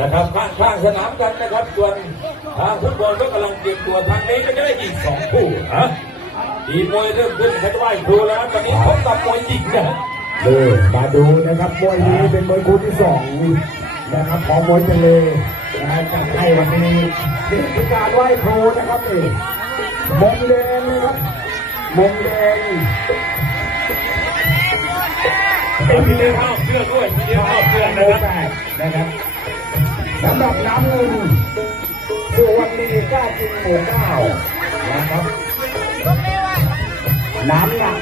นะครับข้างข้างสนามกันนะครับ ส่วนทางฟุตบอลก็กำลังเตรียมตัวทางนี้ก็จะได้อีกสองคู่นะทีมมวยเริ่มขึ้นคันไหวครูแล้วนะตอนนี้พบกับมวยจริงนะเออมาดูนะครับมวยนี้เป็นมวยคู่ที่สองนะครับของมวยทะเลนะฮะจัดให้วันนี้เด็กพิการไหว้ครูนะครับนี่มงแดงนะครับมงแดงเป็นทีเดียวเข้าเพื่อนด้วยทีเดียวเข้าเพื่อนโมนะครับแปดนะครับ สำหรับน้ำเงินสุวรรณีกล้าจริงหมู่เก้านะครับน้ำหนัก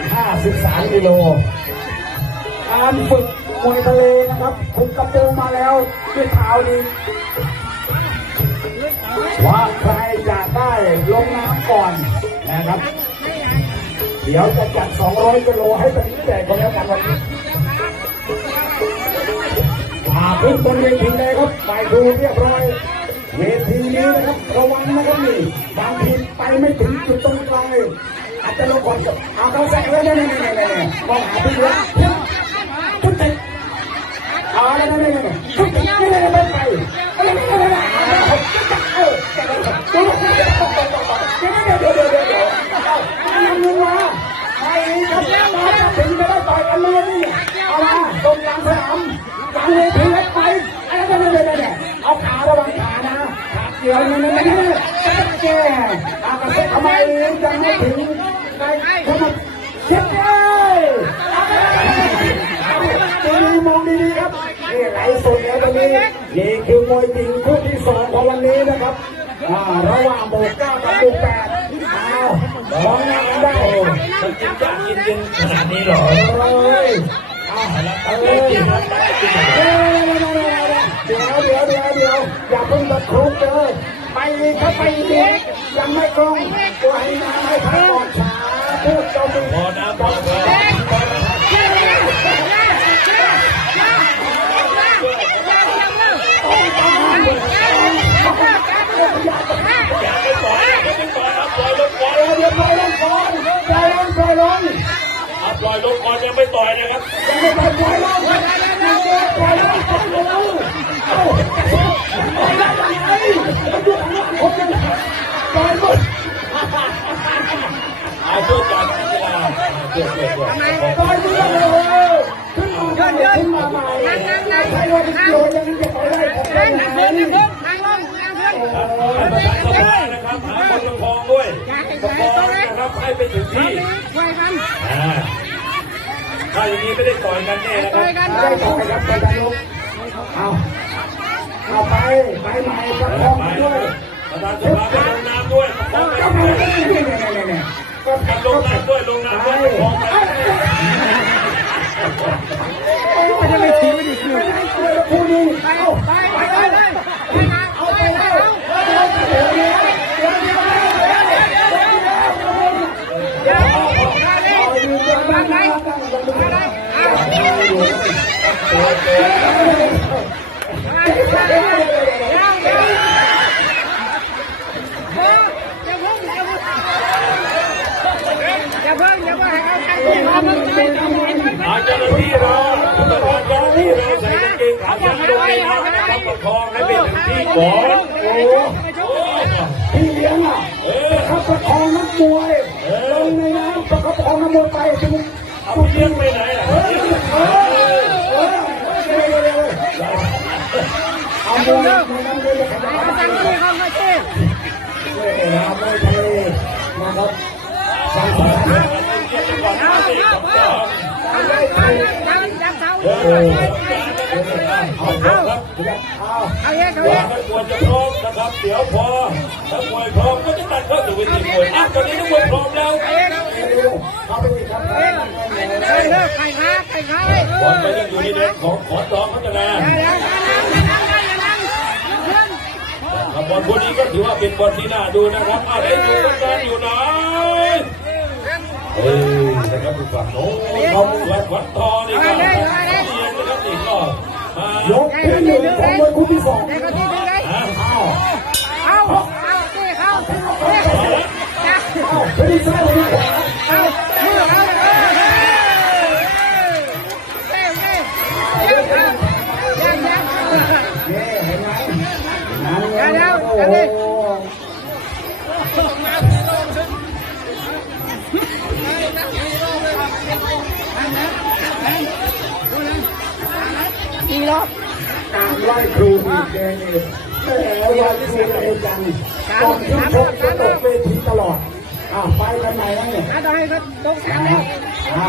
53กิโลการฝึกมวยทะเลนะครับคุมกระโปรงมาแล้วด้วยเท้านี้ว่าใครจะได้ลงน้ำก่อนนะครับ เดี๋ยวจะจัด 200กิโลให้เป็นพิเศษคนแล้วกันวันนี้ ขึ้นบนเวทีเลยครับไปดูเรียบร้อย เวทีนี้นะครับระวังนะครับนี่บางทีไปไม่ถึงจุดตรงกลางเลยอาจจะลงก่อนเอาเขาแซงเลยนี่นี่นี่นี่มองหาพี่เลี้ยงทุกทีเอาเลยนี่นี่นี่ทุกทีนี่นี่ไม่ไปเออเออเออเดี๋ยวเดี๋ยวเดี๋ยวเดี๋ยวเดี๋ยวเอานำมือมาไปครับมาถึงจะได้ต่อยกันเลยนี่เอามาตรงกลางสนามกลางเวทีแล้วไปอะไรเนี่ยเนี่ยเนี่ยเอาขาระวังขานะี่ยวนี่นี่นี่แกอากระเซ็ทำไมยังไม่ถึงไปทำไมเช็ดเลยดีมองดีๆครับนี่ไหลสดแล้วตรงนี้นี่คือมวยจริงคู่ที่สองของวันนี้นะครับอ่าระหว่างหมู่เก้ากับหมู่แปดอ้าวมองหน้ากันได้โอ้มันจริงจังจริงๆขนาดนี้หรอเอ้ยอ้าวเอ้ย เดี๋ยวเดี๋ยวเดี๋ยวเดี๋ยว อย่าเพิ่งตะครุบเลยไปอีกครับไปอีกยังไม่ตรงตัวให้น้ำให้พักก่อนช้าพูดเจ้ามือพอนะพอพออย่าไปต่อยอย่าไปต่อยนะปล่อยลงก่อนนะปล่อยลงก่อนยังไม่ต่อยนะครับยังไม่ปล่อยปล่อยลงปล่อยลงปล่อยลงปล่อยลงเอ้าปล่อยได้ยังไง มันอยู่ข้างล่างผมยังปล่อยหมดเอาช่วยจัดกีฬาเกี่ยวเกี่ยวเกี่ยวปล่อยมือเลยขึ้นมาใหม่ขึ้นมาใหม่ใช้ว่าเป็นโยยังจะปล่อยได้ผมได้ไหมประธานสภานะครับหาคนประคองด้วยประคองนะครับให้ไปถึงที่อ่าถ้าอย่างนี้ไม่ได้ต่อยกันแน่นะครับได้ต่อไปครับไปดันลงเอา เอาไปไปใหม่ประคองไปด้วยประธานสภาก็ลงน้ำด้วยประคองไปด้วยเนี่ยเนี่ยเนี่ยก็ลงน้ำด้วยลงน้ำด้วยประคองไปไม่ได้ไม่ทิ้งไม่ได้คือผู้นี้เอาไปไปเลยเอาไปแล้วเดี๋ยวเดี๋ยวเดี๋ยวเดี๋ยวเดี๋ยวอยู่ตรงนั้นนะตั้งตรงนั้น อย่าเพิ่งอย่าเพิ่งให้เขาใช้ตัวมาเพิ่งใจเย็น อาเจ้าหน้าที่เราประธานเจ้าหน้าที่เราใส่กางเกงขาสั้นลงในน้ำนะครับ ประคองให้ไปถึงที่ก่อนโอ้พี่เลี้ยงอะเขาประคองนักมวยลงในน้ำประคองนักมวยไปถึงเอาเลี้ยงไปไหนล่ะเอามวยในน้ำเลยขนาดๆนั้นสั่งที่เขาไม่ใช่เอามวยทะเลนะครับสั่งสารเลี้ยงไปก่อนนะสิครับเอ เอาเอาเอะเอาว่าเอะให้มวยจะพร้อมนะครับเดี๋ยวพอถ้ามวยพร้อมก็จะตัดเข้าสู่เวทีมวยอะตอนนี้นักมวยพร้อมแล้วเข้าไปอีกครับเฮ้ยเฮ้ยไข่ขาไข่ขาเลยก่อนไปยังอยู่ในเรื่องของขอจองพัฒนาอย่าอย่าอย่านั่งอย่านั่งอย่านั่งขึ้นบอลคนนี้ก็ถือว่าเป็นบอลที่น่าดูนะครับอะไรดูกันกันอยู่ไหนเฮ้ยนะครับดูฝั่งโน้นเขาวัดวัดทอนี่ก็เรียนนะครับนี่ก็มา ยกที่หนึ่งของมวยคู่ที่สองเด็กคนที่ดูเลยอะอ้าวเอาเอาที่เขาจับอ้าวไม่ได้ใช่ไม่ได้ขวาเอามือเอาเฮ้ยเฮ้ยยังยังยังเนี่ยเห็นไหมโหอี รอบการไหว้ครูมีแกนี่แหมไหว้ครูเองจังก่อนที่ชกจะตกเวทีตลอดอะไปกันไหนแล้วเนี่ยอาต่อยครับตกสามนะอะ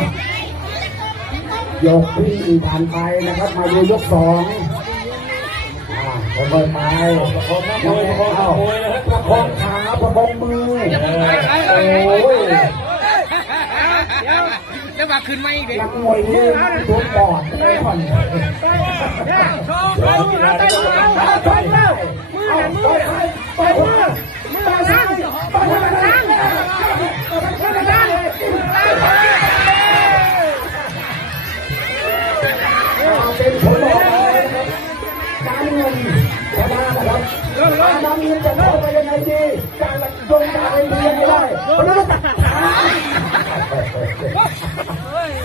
ยกที่ผ่านไปนะครับ มาดูยกสองอ่าค่อยๆไปประคองนักมวยประคองนักมวยนะคประคองขาประคองมือโอ้ยเดี๋ยวเดี๋ยวมาขึ้นมาอีกเด็กนักมวยนี่ตัวปอดไปก่อน ไม่ได้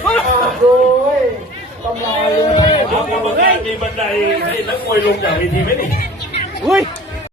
เพราะนั้นโอ้ยต้องรอเลย เอากรรมการมีบันไดให้นักมวยลงจากเวทีไหมนี่ อุ้ย